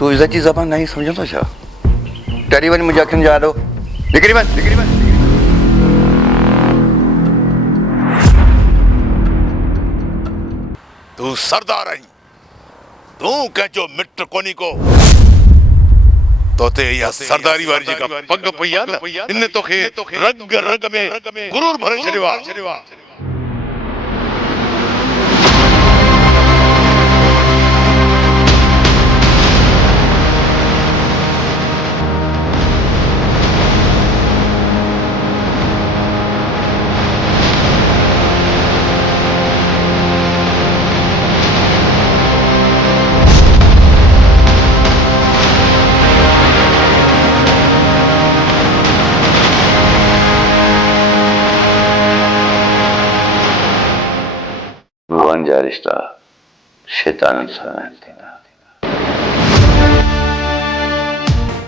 तू इज्जतची जबान नाही समजतो छा? टेरीवन मुझे अखियुनि जा दो निकरी वन निकरी वन। तू सरदार आई, तू कंहिंजो मिट कोनी को। तोते इहा सरदारी वारी जेका पग पई आहे न, इन तोखे रग रग में गुरूर भरे छॾियो आहे। भगवान जा रिश्ता शैतान सां थींदा।